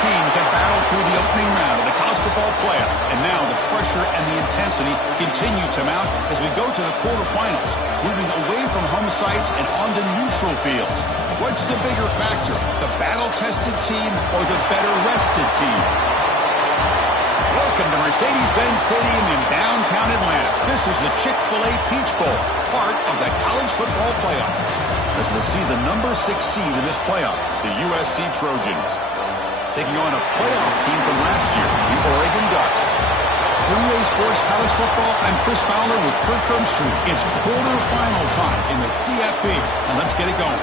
teams have battled through the opening round of the college football playoff, and now the pressure and the intensity continue to mount as we go to the quarterfinals, moving away from home sites and onto neutral fields. What's the bigger factor, the battle-tested team or the better-rested team? Welcome to Mercedes-Benz Stadium in downtown Atlanta. This is the Chick-fil-A Peach Bowl, part of the college football playoff. As we'll see the number 6 seed in this playoff, the USC Trojans, taking on a playoff team from last year, the Oregon Ducks. 3A Sports College Football, I'm Chris Fowler with Kirk Herbstreit. It's quarterfinal time in the CFP, and let's get it going.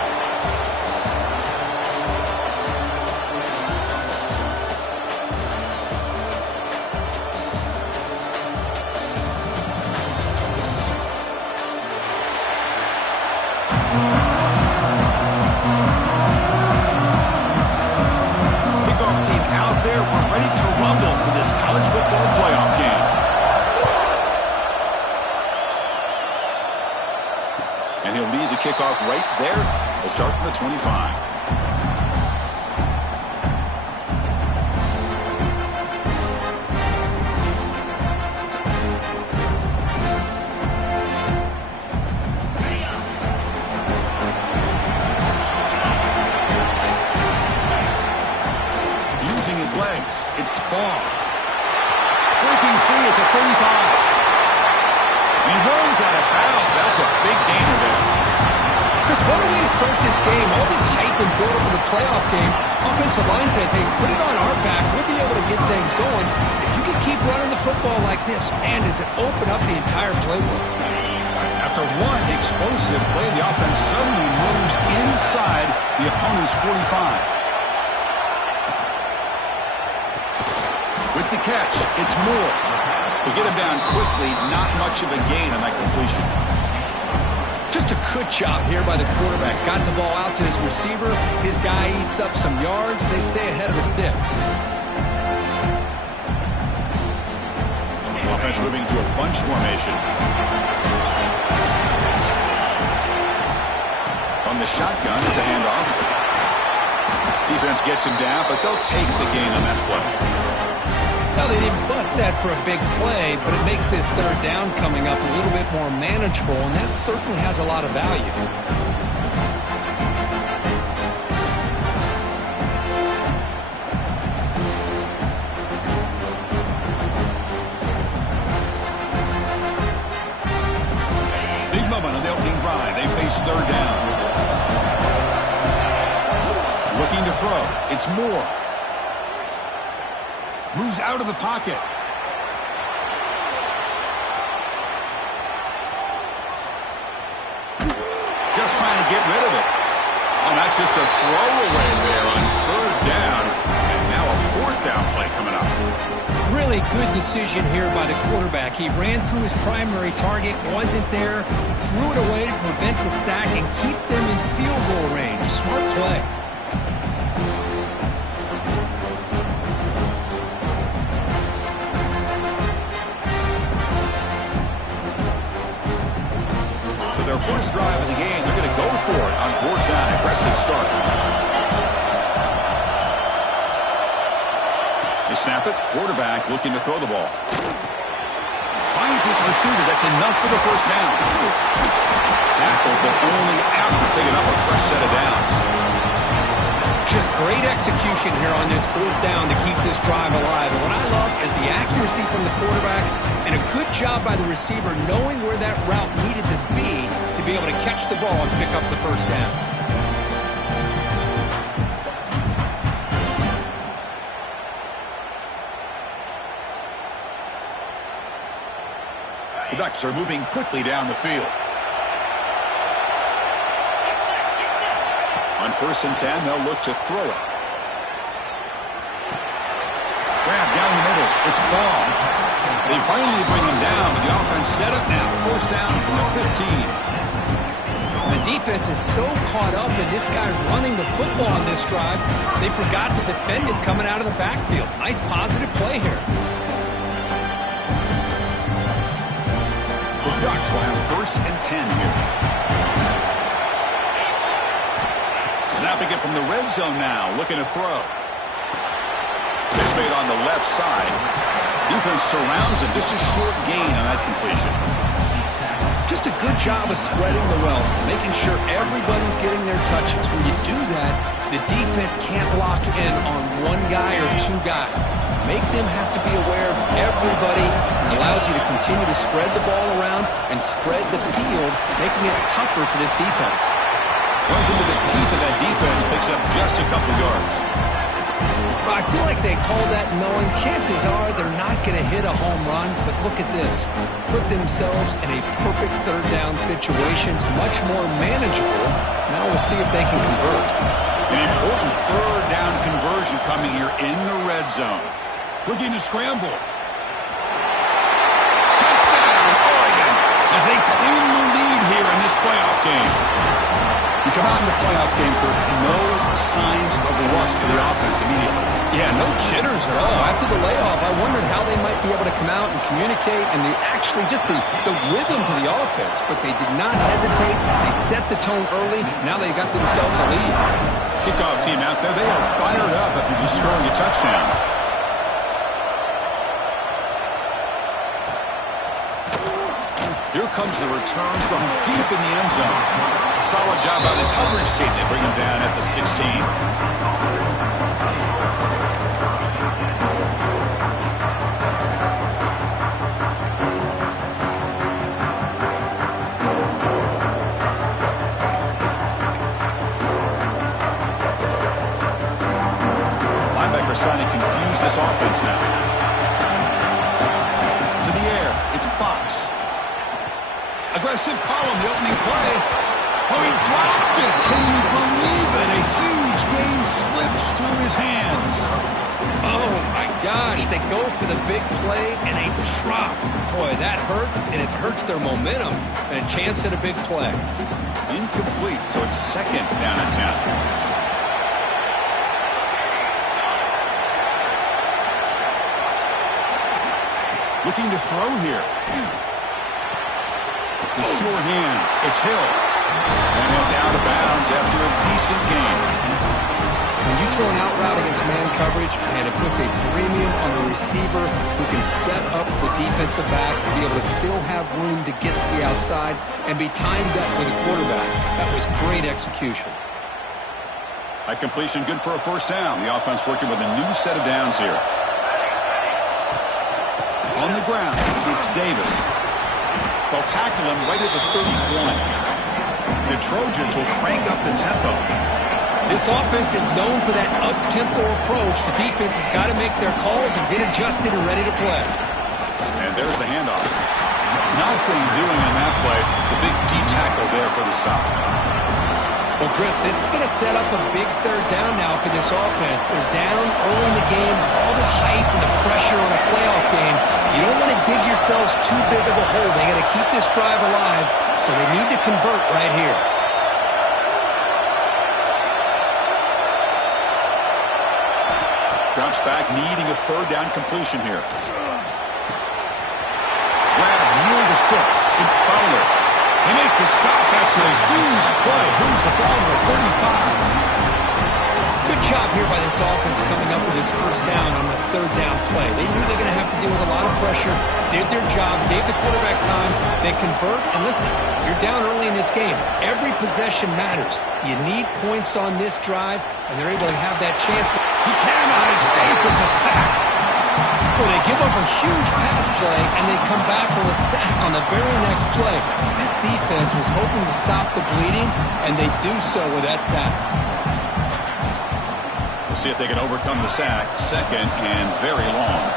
Kickoff right there. We'll start from the 25. Using his legs, it's Ball. Breaking free at the 35. He runs out of bounds. That's a big gainer there. Chris, what a way to start this game. All this hype and build up for the playoff game. Offensive line says, hey, put it on our back. We'll be able to get things going. If you can keep running the football like this, man, does it open up the entire playbook. After one explosive play, the offense suddenly moves inside the opponent's 45. With the catch, it's Moore. To get him down quickly, not much of a gain on that completion. Just a good job here by the quarterback. Got the ball out to his receiver. His guy eats up some yards. They stay ahead of the sticks. Offense moving to a bunch formation. From the shotgun, it's a handoff. Defense gets him down, but they'll take the gain on that play. Well, they didn't bust that for a big play, but it makes this third down coming up a little bit more manageable, and that certainly has a lot of value. Big moment on the opening drive. They face third down. Looking to throw. It's Moore. Moves out of the pocket. Just trying to get rid of it. Oh, that's just a throwaway there on third down. And now a fourth down play coming up. Really good decision here by the quarterback. He ran through his primary target, wasn't there, threw it away to prevent the sack and keep them in field goal range. Smart play. Their first drive of the game, they're going to go for it on fourth down. Aggressive start. They snap it. Quarterback looking to throw the ball. Finds his receiver. That's enough for the first down. Tackled, but only after picking up a fresh set of downs. Just great execution here on this fourth down to keep this drive alive. And what I love is the accuracy from the quarterback and a good job by the receiver knowing where that route needed to be able to catch the ball and pick up the first down. The Ducks are moving quickly down the field. On 1st and 10, they'll look to throw it. Grab down the middle. It's Ball. They finally bring him down, but the offense set up now. First down from the 15. The defense is so caught up in this guy running the football on this drive, they forgot to defend him coming out of the backfield. Nice positive play here. The Ducks will have 1st and 10 here. Snapping it from the red zone now, looking to throw. made on the left side. Defense surrounds him. Just a short gain on that completion. Just a good job of spreading the wealth, making sure everybody's getting their touches. When you do that, the defense can't lock in on one guy or two guys. Make them have to be aware of everybody. It allows you to continue to spread the ball around and spread the field, making it tougher for this defense. Runs into the teeth of that defense, picks up just a couple yards. I feel like they call that knowing chances are they're not going to hit a home run, but look at this. Put themselves in a perfect third down situation, much more manageable. Now we'll see if they can convert. An important third down conversion coming here in the red zone. Looking to scramble. Touchdown, Oregon, as they claim the lead here in this playoff game. You come out in the playoff game for no signs of rust for the offense immediately. Yeah, no jitters at all. After the layoff, I wondered how they might be able to come out and communicate and just the rhythm to the offense. But they did not hesitate. They set the tone early. Now they got themselves a lead. Kickoff team out there. They are fired up after just scoring a touchdown. Here comes the return from deep in the end zone. Solid job by the coverage team. They bring him down at the 16. Trying to confuse this offense now. To the air, it's Fox. Aggressive call on the opening play. Oh, he dropped it. Can you believe it? A huge gain slips through his hands. Oh, my gosh. They go for the big play, and they drop. Boy, that hurts, and it hurts their momentum. And a chance at a big play. Incomplete, so it's second down and 10. Looking to throw here. The sure hands. It's Hill. And it's out of bounds after a decent gain. When you throw an out route against man coverage, and it puts a premium on the receiver who can set up the defensive back to be able to still have room to get to the outside and be timed up with the quarterback. That was great execution. That completion good for a first down. The offense working with a new set of downs here. On the ground, it's Davis. They'll tackle him right at the 31. The Trojans will crank up the tempo. This offense is known for that up-tempo approach. The defense has got to make their calls and get adjusted and ready to play. And there's the handoff. Nothing doing on that play. The big D tackle there for the stop. Well, Chris, this is going to set up a big third down now for this offense. They're down early in the game, all the hype and the pressure on a playoff game. You don't want to dig yourselves too big of a hole. They got to keep this drive alive, so they need to convert right here. Drops back, needing a third down completion here. Grab near the sticks. It's Fowler. They make the stop after a huge play. Moves the ball to the 35. Good job here by this offense coming up with this first down on the third down play. They knew they were going to have to deal with a lot of pressure, did their job, gave the quarterback time. They convert, and listen, you're down early in this game. Every possession matters. You need points on this drive, and they're able to have that chance. He cannot escape. It's a sack. Well, they give up a huge pass play, and they come back with a sack on the very next play. This defense was hoping to stop the bleeding, and they do so with that sack. We'll see if they can overcome the sack. Second and very long.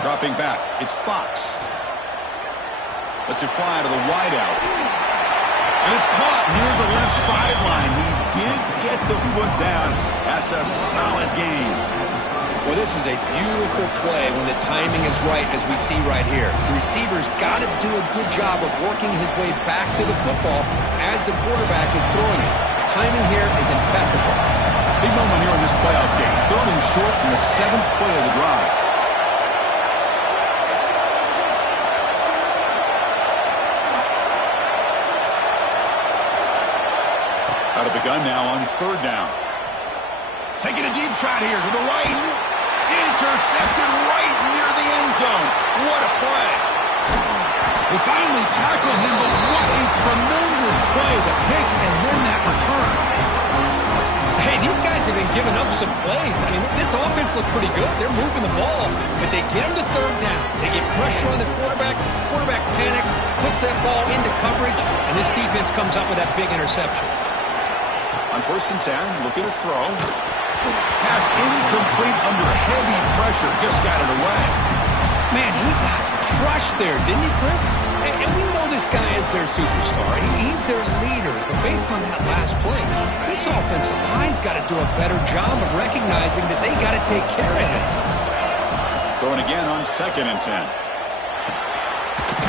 Dropping back, it's Fox. Lets it fly to the wideout. And it's caught near the left sideline. He did get the foot down. That's a solid gain. Well, this is a beautiful play when the timing is right, as we see right here. The receiver's got to do a good job of working his way back to the football as the quarterback is throwing it. timing here is impeccable. Big moment here in this playoff game. 3rd and short in the 7th play of the drive. Out of the gun now on 3rd down. Taking a deep shot here to the right. Intercepted right near the end zone. What a play. They finally tackled him, but what a tremendous play. The pick and then that return. Hey, these guys have been giving up some plays. I mean, this offense looked pretty good. They're moving the ball, but they get him to 3rd down. They get pressure on the quarterback. Quarterback panics, puts that ball into coverage, and this defense comes up with that big interception. On 1st and 10, looking to throw. Pass incomplete under heavy pressure. Just got it away. Man, he got crushed there, didn't he, Chris? And we know this guy is their superstar. He's their leader. But based on that last play, this offensive line's got to do a better job of recognizing that they got to take care of him. Going again on 2nd and 10.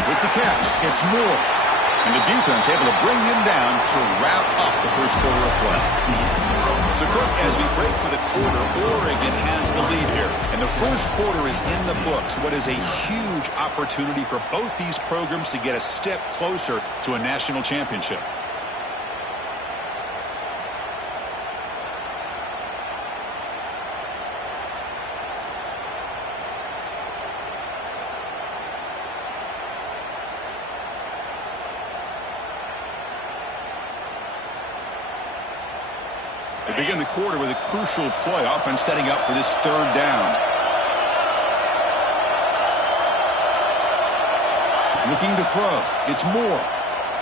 With the catch, it's Moore. And the defense able to bring him down to wrap up the first quarter of play. So, Kirk, as we break for the quarter, Oregon has the lead here. And the first quarter is in the books. What is a huge opportunity for both these programs to get a step closer to a national championship. They begin the quarter with a crucial play. Offense setting up for this 3rd down. Looking to throw. It's Moore.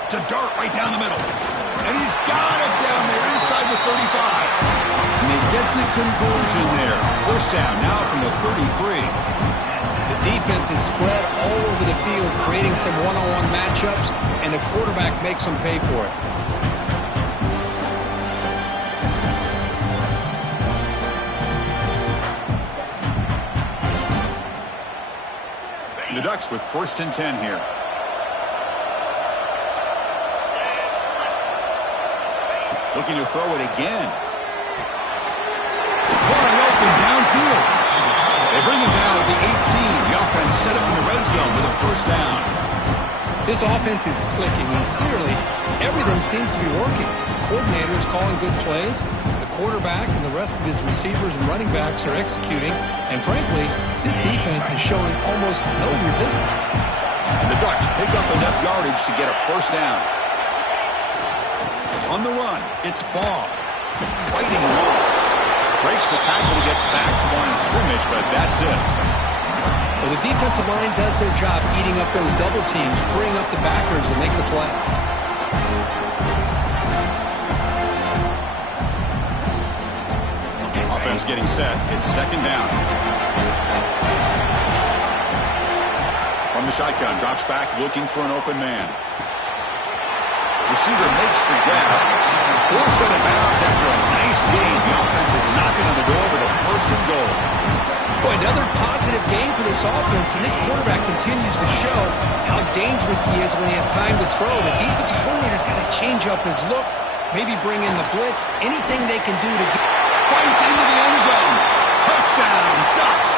To dart right down the middle. And he's got it down there inside the 35. And they get the conversion there. 1st down now from the 33. The defense is spread all over the field, creating some one-on-one matchups, and the quarterback makes them pay for it. The Ducks with 1st and 10 here. Looking to throw it again. Going open downfield. They bring him down at the 18. The offense set up in the red zone with a 1st down. This offense is clicking, and clearly everything seems to be working. The coordinator is calling good plays. The quarterback and the rest of his receivers and running backs are executing. And frankly, this defense is showing almost no resistance. And the Ducks pick up enough yardage to get a 1st down. On the run, it's Baugh. Fighting him off. Breaks the tackle to get back to the line of scrimmage, but that's it. Well, the defensive line does their job eating up those double teams, freeing up the backers to make the play. Offense getting set. It's 2nd down. From the shotgun, drops back, looking for an open man. Receiver makes the grab. Forced out of bounds after a nice game. The offense is knocking on the door with a 1st and goal. Boy, another positive game for this offense, and this quarterback continues to show how dangerous he is when he has time to throw. The defensive coordinator's got to change up his looks, maybe bring in the blitz, anything they can do to get... Fights into the end zone. Touchdown, Ducks.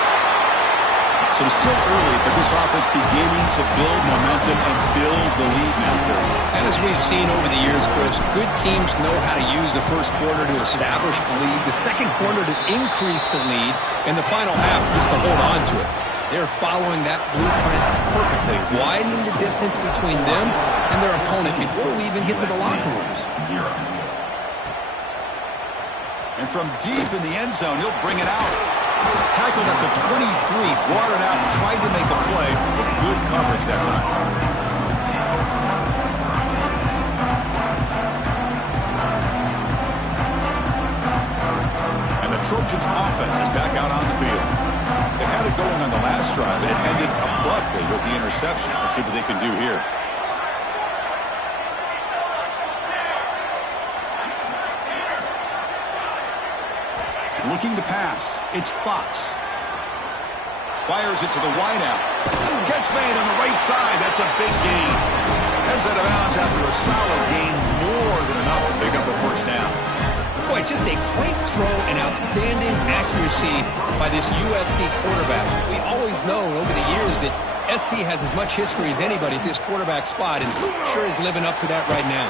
So it's still early, but this offense beginning to build momentum and build the lead now. And as we've seen over the years, Chris, good teams know how to use the first quarter to establish the lead, the second quarter to increase the lead, and the final half just to hold on to it. They're following that blueprint perfectly, widening the distance between them and their opponent before we even get to the locker rooms. And from deep in the end zone, he'll bring it out. Tackled at the 23, brought it out, tried to make a play, but good coverage that time. And the Trojans' offense is back out on the field. They had it going on the last drive, and it ended abruptly with the interception. Let's see what they can do here. Looking to pass. It's Fox. Fires it to the wideout. Catch made on the right side. That's a big gain. Heads out of bounds after a solid gain, more than enough to pick up a first down. Boy, just a great throw and outstanding accuracy by this USC quarterback. We always know over the years that SC has as much history as anybody at this quarterback spot, and sure is living up to that right now.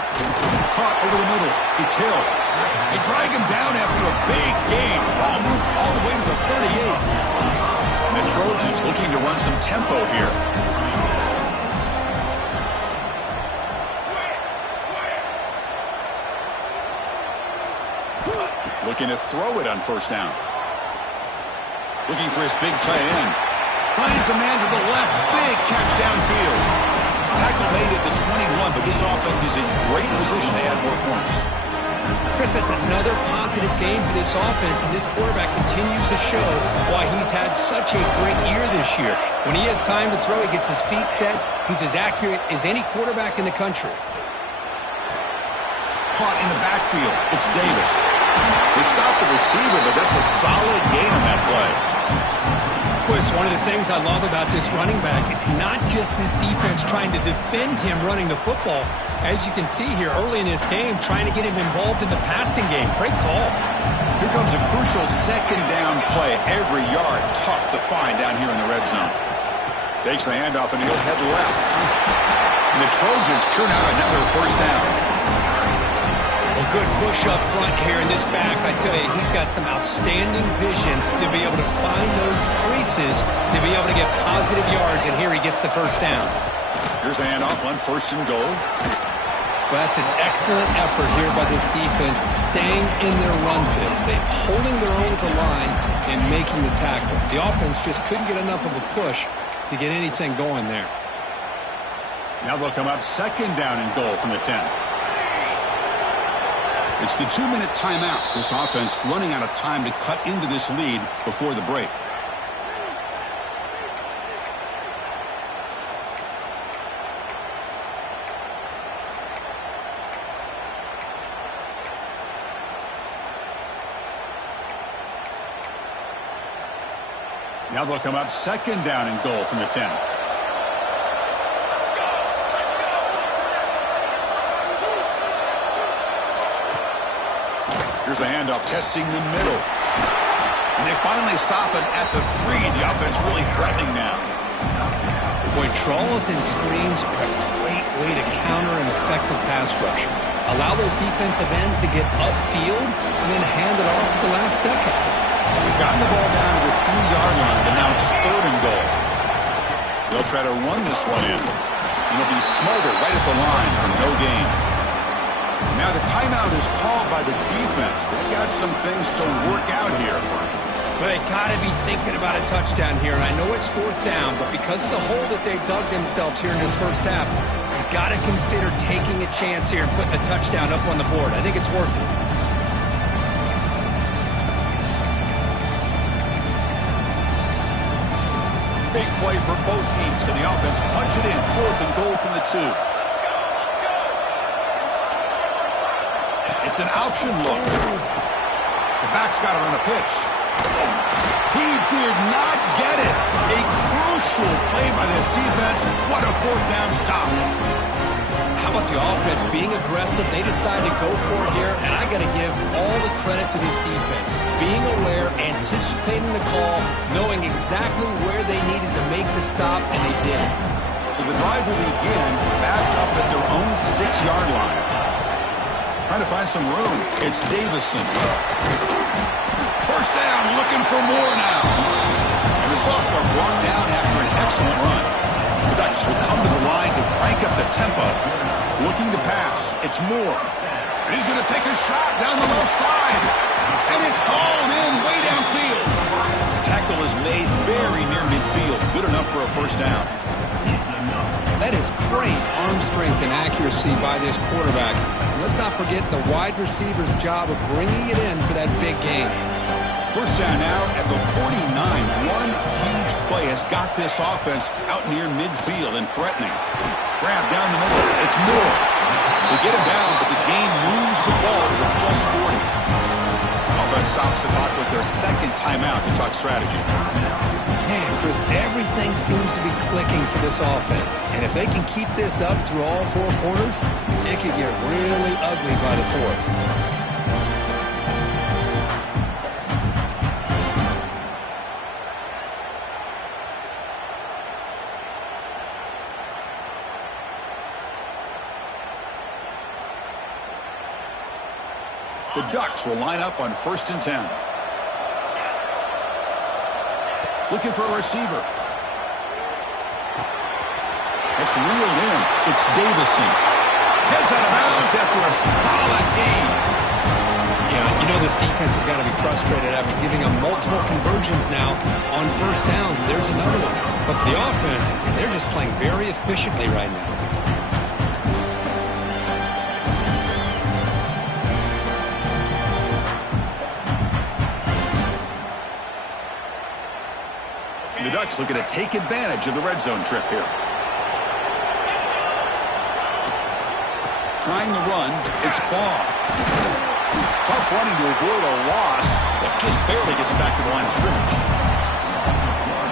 Caught over the middle. It's Hill. They drag him down after a big gain. Ball moved all the way to the 38. And the Trojans looking to run some tempo here. Looking to throw it on first down. Looking for his big tight end. Finds a man to the left. Big catch downfield. Tackle made at the 21, but this offense is in great position to add more points. Chris, that's another positive game for this offense, and this quarterback continues to show why he's had such a great year this year. When he has time to throw, he gets his feet set. He's as accurate as any quarterback in the country. Caught in the backfield. It's Davis. They stopped the receiver, but that's a solid gain on that play. Chris, one of the things I love about this running back, it's not just this defense trying to defend him running the football. As you can see here early in this game, trying to get him involved in the passing game. Great call. Here comes a crucial second down play. Every yard tough to find down here in the red zone. Takes the handoff and he'll head left. And the Trojans churn out another first down. Well, good push up front here in this back. I tell you, he's got some outstanding vision to be able to find those creases, to be able to get positive yards, and here he gets the first down. Here's the handoff on first and goal. Well, that's an excellent effort here by this defense, staying in their run fist. They're holding their own at the line and making the tackle. The offense just couldn't get enough of a push to get anything going there. Now they'll come up second down and goal from the 10. It's the 2-minute timeout. This offense running out of time to cut into this lead before the break. Now they'll come up second down and goal from the 10. Here's the handoff, testing the middle. And they finally stop him at the 3. The offense really threatening now. Boy, draws and screens are a great way to counter an effective pass rush. Allow those defensive ends to get upfield and then hand it off at the last second. They've gotten the ball down to the 3-yard line, but now it's third and goal. They'll try to run this one in. And it'll be smothered right at the line for no gain. Now the timeout is called by the defense. They've got some things to work out here. But they got to be thinking about a touchdown here. And I know it's fourth down, but because of the hole that they've dug themselves here in this first half, you've got to consider taking a chance here and putting a touchdown up on the board. I think it's worth it. Big play for both teams. Can the offense punch it in? Fourth and goal from the 2. It's an option look. The back's got it on the pitch. He did not get it. A crucial play by this defense. What a fourth down stop. How about the offense being aggressive? They decided to go for it here, and I got to give all the credit to this defense. Being aware, anticipating the call, knowing exactly where they needed to make the stop, and they did it. So the drive will begin backed up at their own 6-yard line. Trying to find some room. It's Davison. First down, looking for more now. And the sophomore brought down after an excellent run. The Ducks will come to the line to crank up the tempo. Looking to pass. It's Moore. And he's going to take a shot down the left side. And it's hauled in way downfield. Tackle is made very near midfield. Good enough for a first down. That is great arm strength and accuracy by this quarterback. And let's not forget the wide receiver's job of bringing it in for that big game. First down now at the 49. One huge play has got this offense out near midfield and threatening. Grab down the middle. It's Moore. They get him down, but the game moves the ball to the +40. Offense stops the clock with their second timeout to talk strategy. Man, Chris, everything seems to be clicking for this offense. And if they can keep this up through all four quarters, it could get really ugly by the fourth. The Ducks will line up on 1st and 10. Looking for a receiver. It's reeled in. It's Davison. Heads out of bounds after a solid gain. Yeah, you know this defense has got to be frustrated after giving them multiple conversions now on 1st downs. There's another one. But for the offense, they're just playing very efficiently right now. The Ducks looking to take advantage of the red zone trip here. Trying the run, it's Baugh. Tough running to avoid a loss, but just barely gets back to the line of scrimmage.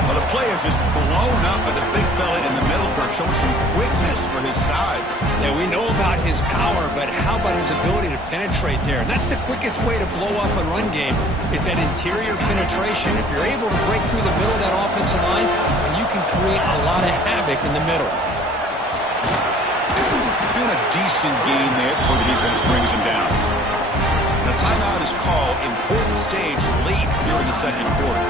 Well, the play is just blown up by the big fella in the middle, Kirk, showing some quickness for his size. Yeah, we know about his power, but how about his ability to penetrate there? And that's the quickest way to blow up a run game, is that interior penetration. If you're able to break through the middle of that offensive line, then you can create a lot of havoc in the middle. And a decent gain there before the defense brings him down. The timeout is called. Important stage late here in the second quarter.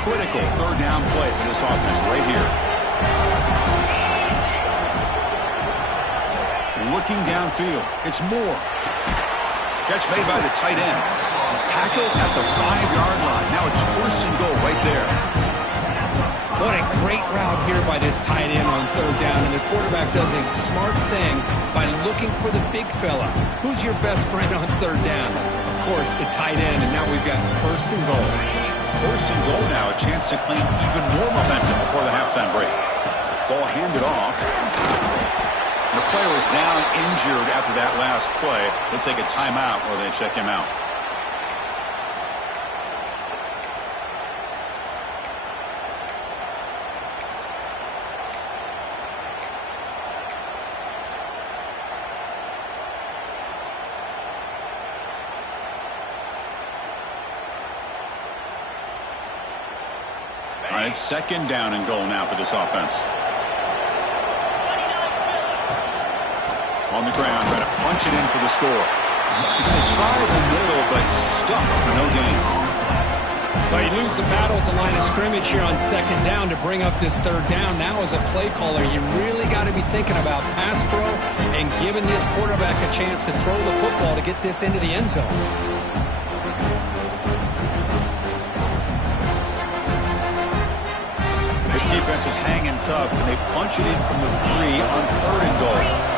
Critical 3rd down play for this offense right here. Looking downfield. It's Moore. Catch made by the tight end. Tackle at the 5-yard line. Now it's 1st and goal right there. What a great route here by this tight end on 3rd down. And the quarterback does a smart thing by looking for the big fella. Who's your best friend on 3rd down? Of course, the tight end. And now we've got 1st and goal. 1st and goal now. A chance to claim even more momentum before the halftime break. Ball handed off. The player is down injured after that last play. Let's take a timeout while they check him out. All right, it's 2nd down and goal now for this offense. On the ground, trying to punch it in for the score. They try the middle, but stuck for no gain. But you lose the battle at the line of scrimmage here on 2nd down to bring up this 3rd down. Now as a play caller, you really got to be thinking about pass pro and giving this quarterback a chance to throw the football to get this into the end zone. This defense is hanging tough, and they punch it in from the 3 on 3rd and goal.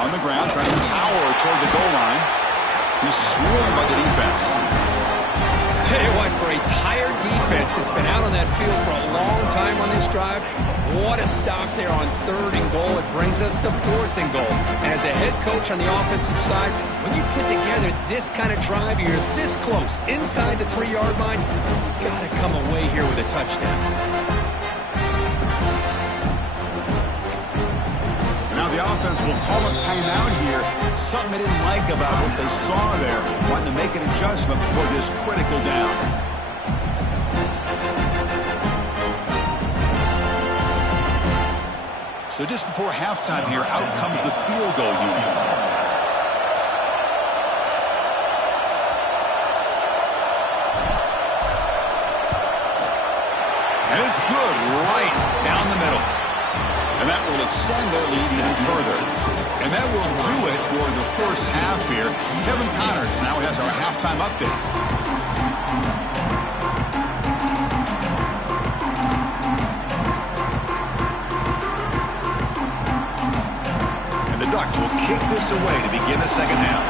On the ground, trying to power toward the goal line. He's swarmed by the defense. Tell you what, for a tired defense that's been out on that field for a long time on this drive, what a stop there on 3rd and goal. It brings us to 4th and goal. And as a head coach on the offensive side, when you put together this kind of drive, you're this close, inside the 3-yard line, you've got to come away here with a touchdown. The offense will call a timeout here. Something they didn't like about what they saw there. Wanting to make an adjustment before this critical down. So just before halftime here, out comes the field goal unit. And it's good right down the middle. And that will extend their lead even further. And that will do it for the first half here. Kevin Connors now has our halftime update. And the Ducks will kick this away to begin the second half.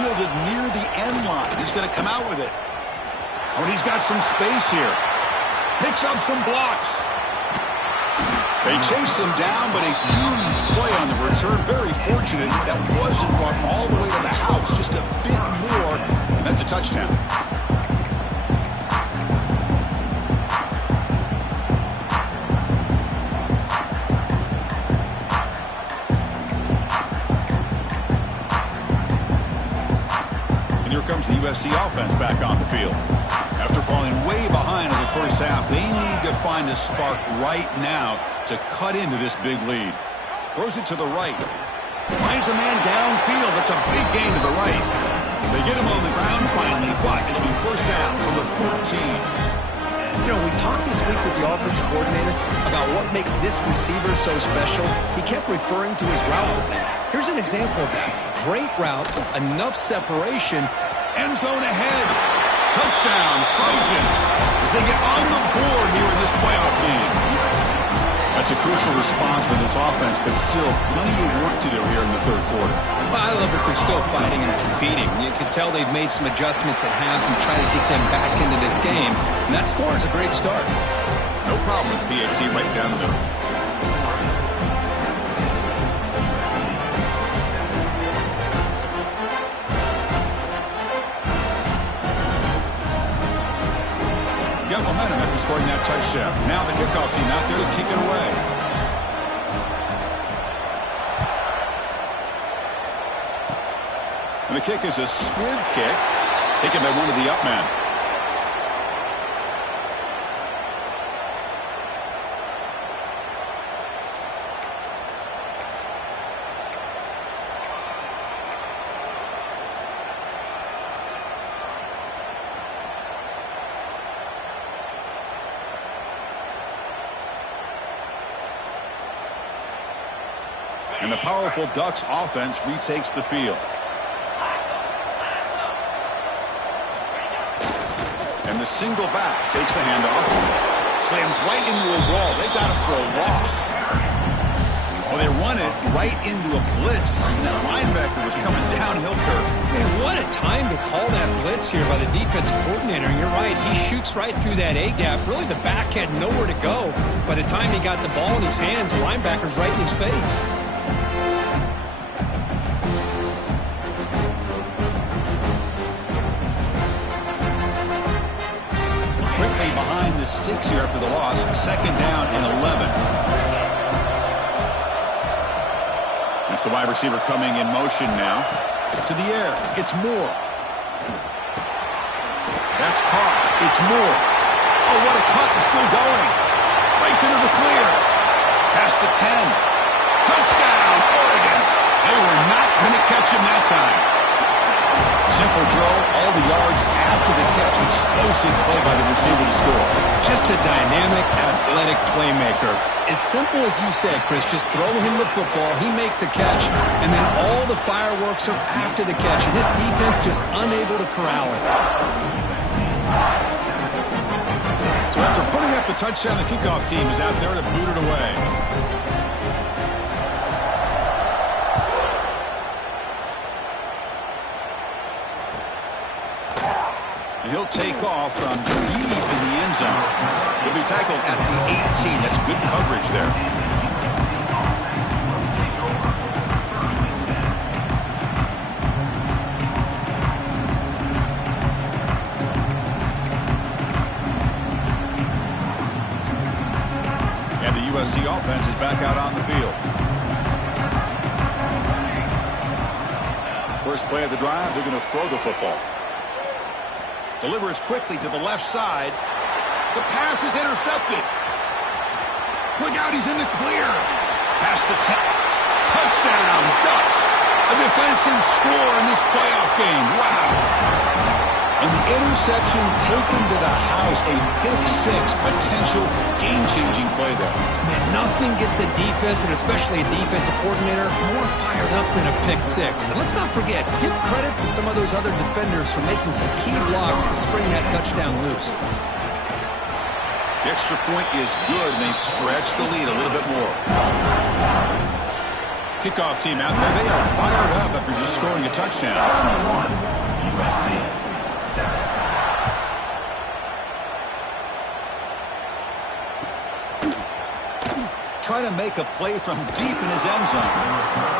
fielded near the end line. He's going to come out with it. Oh, and he's got some space here. Picks up some blocks. They chase him down, but a huge play on the return. Very fortunate that wasn't brought all the way to the house. Just a bit more, and that's a touchdown. And here comes the USC offense back on the field. After falling way behind in the first half, they need to find a spark right now to cut into this big lead. Throws it to the right. Finds a man downfield. That's a big gain to the right. They get him on the ground finally, but it'll be first down from the 14. You know, we talked this week with the offensive coordinator about what makes this receiver so special. He kept referring to his route movement. Here's an example of that. Great route, enough separation. End zone ahead. Touchdown, Trojans, as they get on the board here in this playoff game. That's a crucial response for this offense, but still plenty of work to do here in the third quarter. Well, I love that they're still fighting and competing. You can tell they've made some adjustments at half and trying to get them back into this game. And that score is a great start. No problem with PAT right down the middle. Got momentum after scoring that touchdown. Now the kickoff team out there to kick it away. And the kick is a squib kick, taken by one of the up men. And the powerful Ducks offense retakes the field. And the single back takes the handoff. Slams right into a wall. They got him for a loss. Oh, they run it right into a blitz. And that linebacker was coming downhill curve. Man, what a time to call that blitz here by the defensive coordinator. And you're right, he shoots right through that A-gap. Really, the back had nowhere to go. By the time he got the ball in his hands, the linebacker's right in his face. Behind the sticks here after the loss. Second down and 11. That's the wide receiver coming in motion now. To the air. It's Moore. That's caught. It's Moore. Oh, what a cut. And still going. Breaks into the clear. Past the 10. Touchdown, Oregon. They were not going to catch him that time. Simple throw, all the yards after the catch. Explosive play by the receiver to score. Just a dynamic, athletic playmaker. As simple as you said, Chris, just throw him the football, he makes a catch, and then all the fireworks are after the catch. And this defense just unable to corral it. So after putting up a touchdown, the kickoff team is out there to boot it away. And he'll take off from deep in the end zone. He'll be tackled at the 18. That's good coverage there. And the USC offense is back out on the field. First play of the drive, they're going to throw the football. Delivers quickly to the left side. The pass is intercepted. Look out, he's in the clear. Past the 10. Touchdown, Ducks. A defensive score in this playoff game. Wow. And the interception taken to the house. A pick six, potential game-changing play there. Man, nothing gets a defense, and especially a defensive coordinator, more fired up than a pick six. And let's not forget, give credit to some of those other defenders for making some key blocks to spring that touchdown loose. The extra point is good, and they stretch the lead a little bit more. Kickoff team out there. They are fired up after just scoring a touchdown. Trying to make a play from deep in his end zone.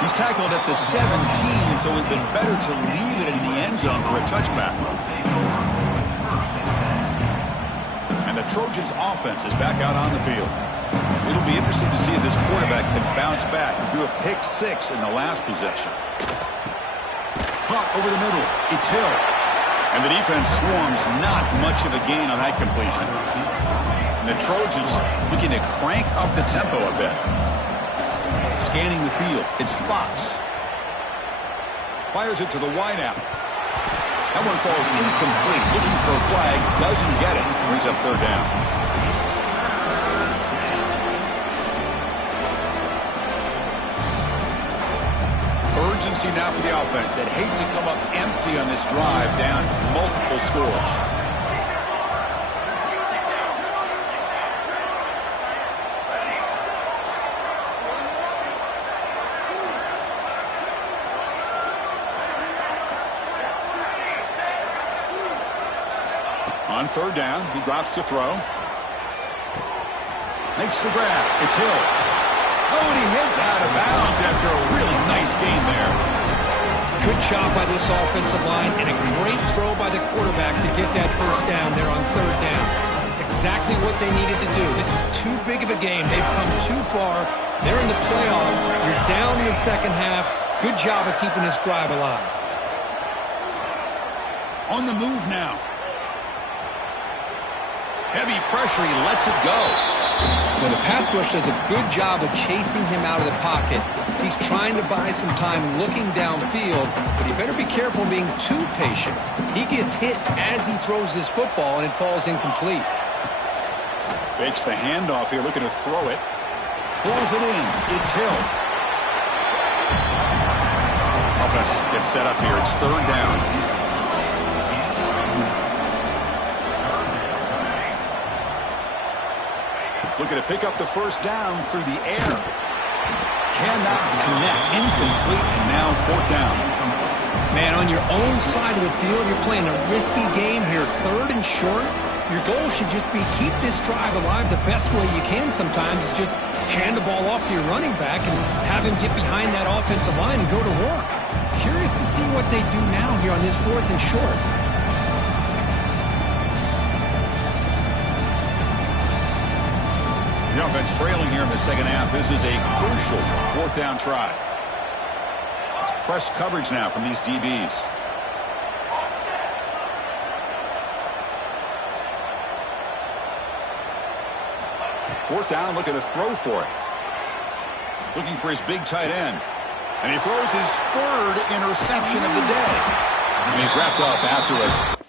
He's tackled at the 17, so it's been better to leave it in the end zone for a touchback. And the Trojans' offense is back out on the field. It'll be interesting to see if this quarterback can bounce back. He threw a pick 6 in the last possession. Caught over the middle. It's Hill. And the defense swarms. Not much of a gain on that completion. And the Trojans looking to crank up the tempo a bit. Scanning the field. It's Fox. Fires it to the wideout. That one falls incomplete. Looking for a flag. Doesn't get it. Brings up third down. Urgency now for the offense that hates to come up empty on this drive, down multiple scores. On third down, he drops to throw. Makes the grab. It's Hill. Oh, and he hits out of bounds after a really nice gain there. Good job by this offensive line and a great throw by the quarterback to get that first down there on third down. It's exactly what they needed to do. This is too big of a game. They've come too far. They're in the playoff. You're down in the second half. Good job of keeping this drive alive. On the move now. Heavy pressure. He lets it go. Well, the pass rush does a good job of chasing him out of the pocket. He's trying to buy some time looking downfield, but he better be careful being too patient. He gets hit as he throws this football, and it falls incomplete. Fakes the handoff here, looking to throw it. Pulls it in. It's Hill. Offense gets set up here. It's third down. Looking to pick up the first down through the air. Cannot connect. Incomplete, and now fourth down. Man, on your own side of the field, you're playing a risky game here. Third and short. Your goal should just be keep this drive alive the best way you can sometimes. Is just hand the ball off to your running back and have him get behind that offensive line and go to work. Curious to see what they do now here on this fourth and short. The offense trailing here in the second half. This is a crucial fourth down try. It's press coverage now from these DBs. Fourth down, looking to throw for it. Looking for his big tight end. And he throws his third interception of the day. And he's wrapped up after a